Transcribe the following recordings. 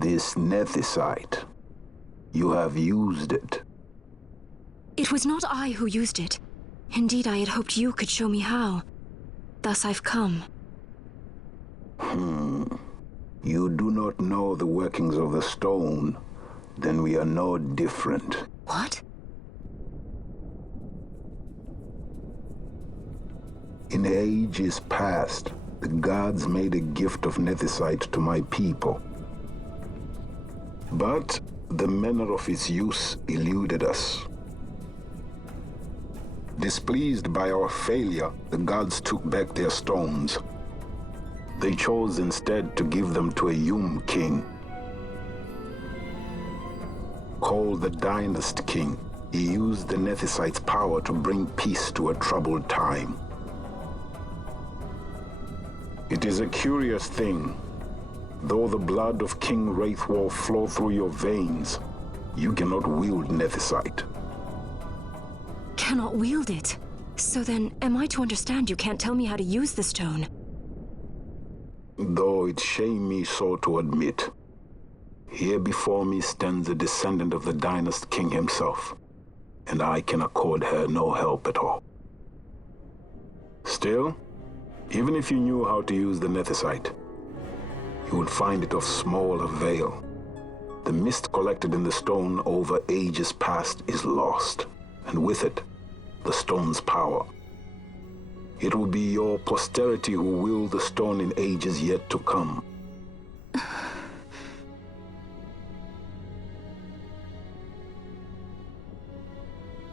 This nethicite. You have used it. It was not I who used it. Indeed, I had hoped you could show me how. Thus I've come. You do not know the workings of the stone, then we are no different. What? In ages past, the gods made a gift of nethicite to my people. But the manner of its use eluded us. Displeased by our failure, the gods took back their stones. They chose instead to give them to a Yum king. Called the Dynast King, he used the nethicite's power to bring peace to a troubled time. It is a curious thing. Though the blood of King Wraithwolf flow through your veins, you cannot wield nethicite. Cannot wield it? So then, am I to understand you can't tell me how to use the stone? Though it shame me so to admit, here before me stands a descendant of the Dynast King himself, and I can accord her no help at all. Still, even if you knew how to use the nethicite, you would find it of small avail. The mist collected in the stone over ages past is lost, and with it, the stone's power. It will be your posterity who will the stone in ages yet to come.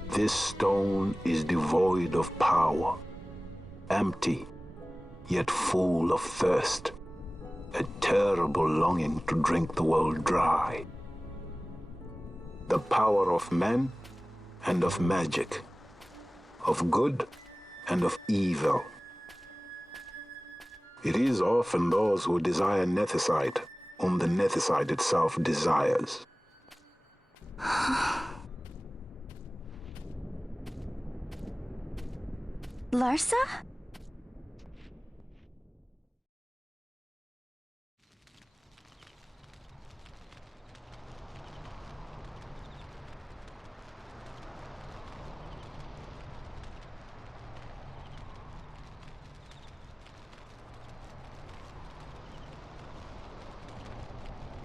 This stone is devoid of power, empty, yet full of thirst, a terrible longing to drink the world dry. The power of men and of magic, of good and of evil. It is often those who desire nethicite whom the nethicite itself desires. Larsa?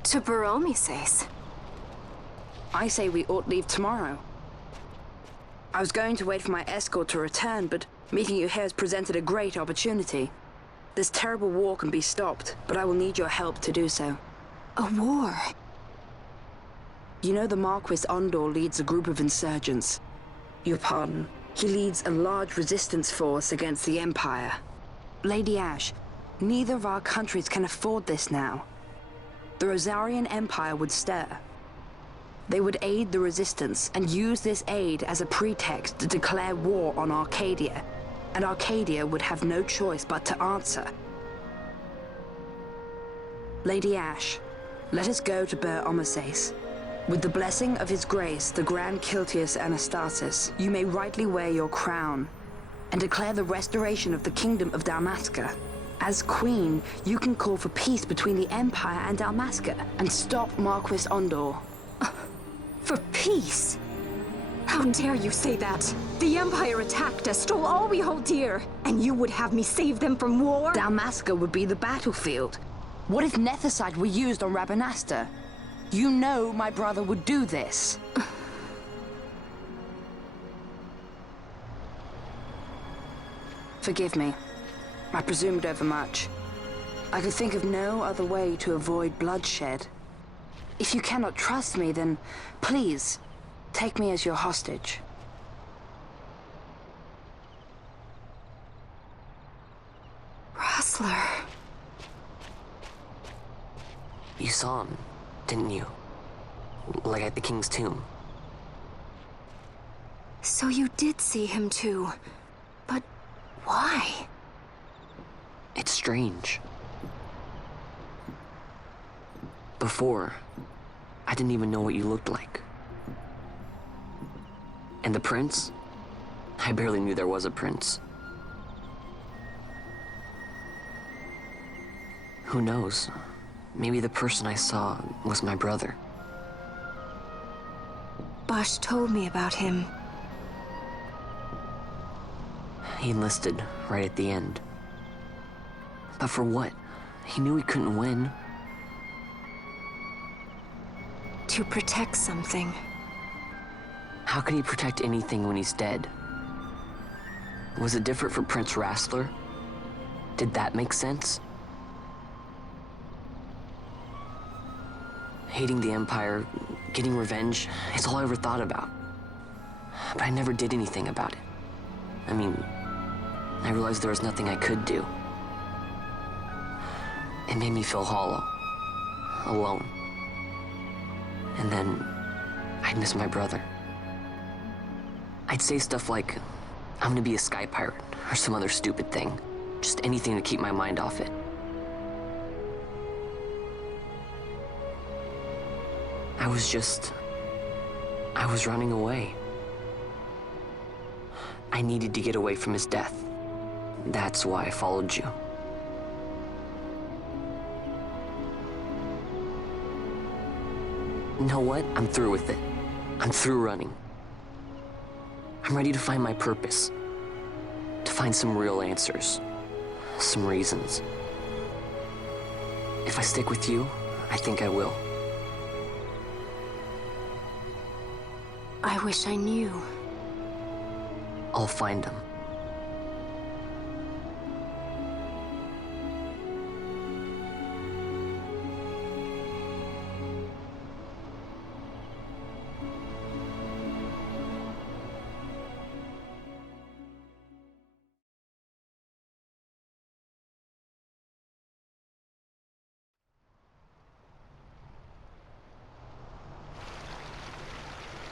To Baromi says. I say we ought leave tomorrow. I was going to wait for my escort to return, but meeting you here has presented a great opportunity. This terrible war can be stopped, but I will need your help to do so. A war? You know the Marquis Ondor leads a group of insurgents. Your pardon. He leads a large resistance force against the Empire. Lady Ash, neither of our countries can afford this now. The Rosarian Empire would stir. They would aid the resistance and use this aid as a pretext to declare war on Arcadia, and Arcadia would have no choice but to answer. Lady Ash, let us go to Ber Omases. With the blessing of his grace, the Grand Kiltius Anastasis, you may rightly wear your crown and declare the restoration of the Kingdom of Dalmasca. As Queen, you can call for peace between the Empire and Dalmasca and stop Marquis Ondor. For peace? How dare you say that? The Empire attacked us, stole all we hold dear, and you would have me save them from war? Dalmasca would be the battlefield. What if nethicite were used on Rabanasta? You know my brother would do this. Forgive me. I presumed overmuch. I could think of no other way to avoid bloodshed. If you cannot trust me, then please, take me as your hostage. Rustler. You saw him, didn't you? Like at the King's tomb. So you did see him too. But why? It's strange. Before, I didn't even know what you looked like. And the prince? I barely knew there was a prince. Who knows? maybe the person I saw was my brother. Bosch told me about him. He enlisted right at the end. But for what? He knew he couldn't win. To protect something. How can he protect anything when he's dead? Was it different for Prince Rassler? Did that make sense? Hating the Empire, getting revenge, it's all I ever thought about. But I never did anything about it. I mean, I realized there was nothing I could do. It made me feel hollow, alone. And then I'd miss my brother. I'd say stuff like, I'm gonna be a sky pirate, or some other stupid thing. Just anything to keep my mind off it. I was running away. I needed to get away from his death. That's why I followed you. You know what? I'm through with it. I'm through running. I'm ready to find my purpose. To find some real answers. Some reasons. If I stick with you, I think I will. I wish I knew. I'll find them.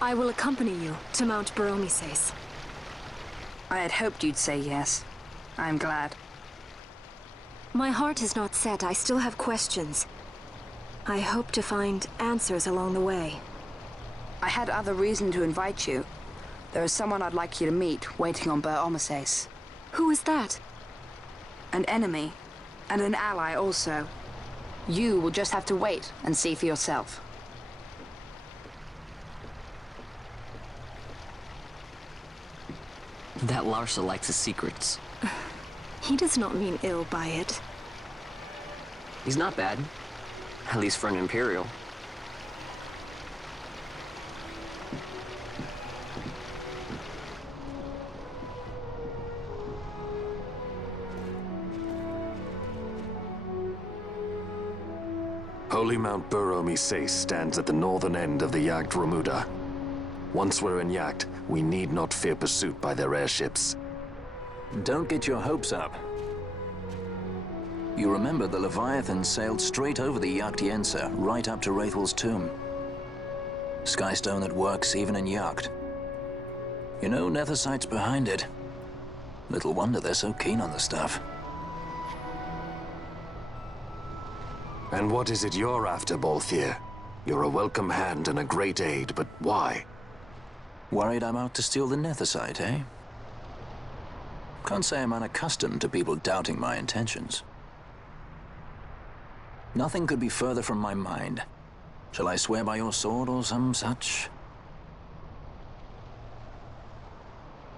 I will accompany you to Mount Baromises. I had hoped you'd say yes. I'm glad. My heart is not set. I still have questions. I hope to find answers along the way. I had other reason to invite you. There is someone I'd like you to meet, waiting on Baromises. Who is that? An enemy, and an ally also. You will just have to wait and see for yourself. That Larsa likes his secrets. He does not mean ill by it. He's not bad. At least for an Imperial. Holy Mount Baromises stands at the northern end of the Yacht Remuda. Once we're in Yacht, we need not fear pursuit by their airships. Don't get your hopes up. You remember the Leviathan sailed straight over the Yacht Yensa, right up to Wraithel's tomb. Skystone that works even in Yacht. You know, Nethersight's behind it. Little wonder they're so keen on the stuff. And what is it you're after, Balthier? You're a welcome hand and a great aid, but why? Worried I'm out to steal the Nethersight, eh? Can't say I'm unaccustomed to people doubting my intentions. Nothing could be further from my mind. Shall I swear by your sword or some such?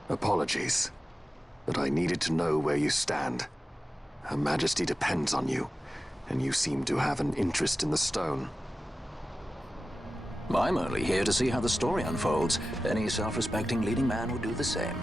Apologies, but I needed to know where you stand. Her Majesty depends on you, and you seem to have an interest in the stone. I'm only here to see how the story unfolds. Any self-respecting leading man would do the same.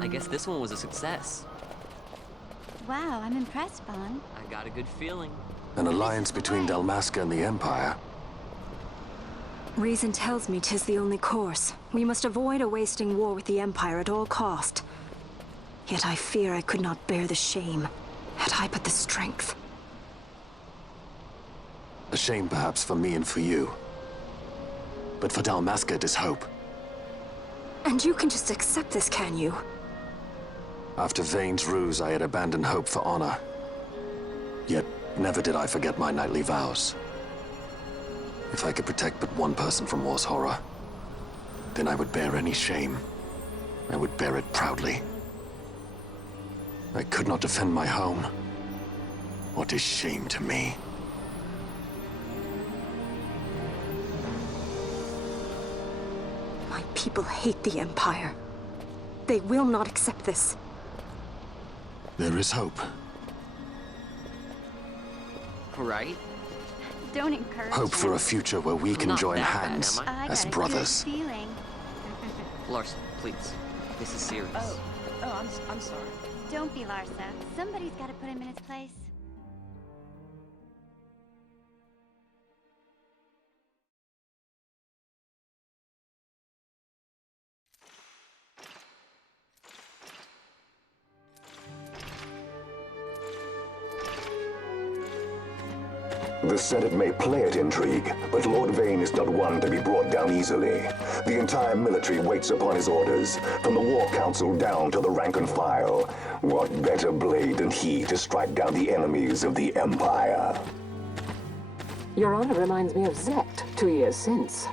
I guess this one was a success. Wow, I'm impressed, Bond. I got a good feeling. An alliance between Dalmasca and the Empire. Reason tells me 'tis the only course. We must avoid a wasting war with the Empire at all cost. Yet I fear I could not bear the shame, had I but the strength. A shame perhaps for me and for you. But for Dalmasca it is hope. And you can just accept this, can you? After Vane's ruse, I had abandoned hope for honor. Yet, never did I forget my knightly vows. If I could protect but one person from war's horror, then I would bear any shame. I would bear it proudly. I could not defend my home. What is shame to me? My people hate the Empire. They will not accept this. There is hope. Right? Don't encourage Hope for a him. future where we can not join that bad, hands am I? I as got a brothers. good feeling. Larson, please. This is serious. I'm sorry. Don't be Larsa. Somebody's got to put him in his place. The Senate may play at intrigue, but Lord Vane is not one to be brought down easily. The entire military waits upon his orders, from the War Council down to the rank and file. What better blade than he to strike down the enemies of the Empire? Your Honor reminds me of Zect 2 years since.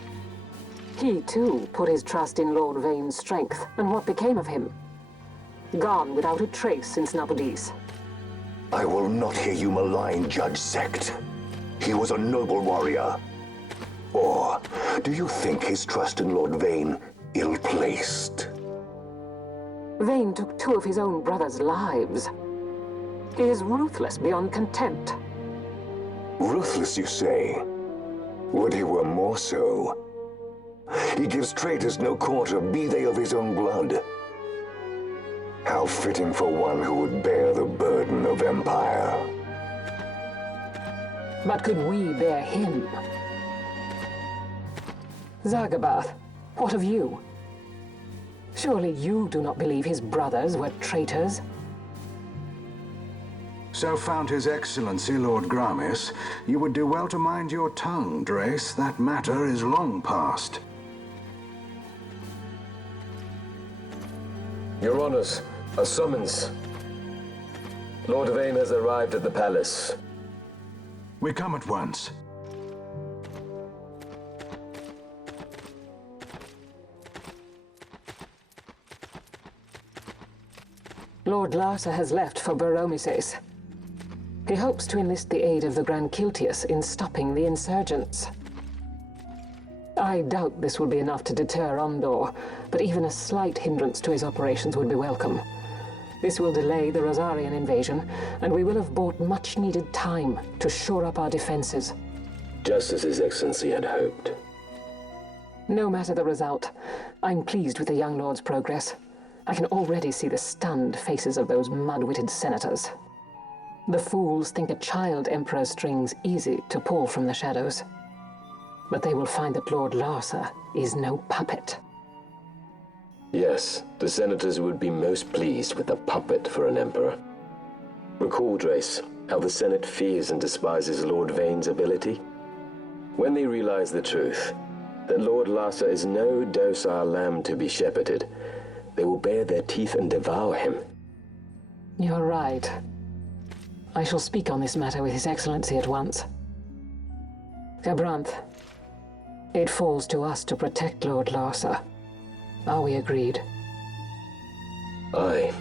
He, too, put his trust in Lord Vane's strength, and what became of him? Gone without a trace since Nabudis. I will not hear you malign Judge Zect. He was a noble warrior. Or do you think his trust in Lord Vane ill-placed? Vane took 2 of his own brothers' lives. He is ruthless beyond contempt. Ruthless, you say? Would he were more so. He gives traitors no quarter, be they of his own blood. How fitting for one who would bear the burden of empire. But could we bear him? Zagabath, what of you? Surely you do not believe his brothers were traitors? So found His Excellency Lord Gramis, you would do well to mind your tongue, Drace. That matter is long past. Your Honors, a summons. Lord Vane has arrived at the palace. We come at once. Lord Larsa has left for Baromises. He hopes to enlist the aid of the Grand Kiltius in stopping the insurgents. I doubt this will be enough to deter Ondor, but even a slight hindrance to his operations would be welcome. This will delay the Rosarian invasion, and we will have bought much-needed time to shore up our defenses. Just as His Excellency had hoped. No matter the result, I'm pleased with the young lord's progress. I can already see the stunned faces of those mud-witted senators. The fools think a child emperor's strings easy to pull from the shadows. But they will find that Lord Larsa is no puppet. Yes, the senators would be most pleased with a puppet for an emperor. Recall, Drace, how the Senate fears and despises Lord Vane's ability. When they realize the truth, that Lord Larsa is no docile lamb to be shepherded, they will bare their teeth and devour him. You're right. I shall speak on this matter with His Excellency at once. Gabranth, it falls to us to protect Lord Larsa. Are we agreed? Aye.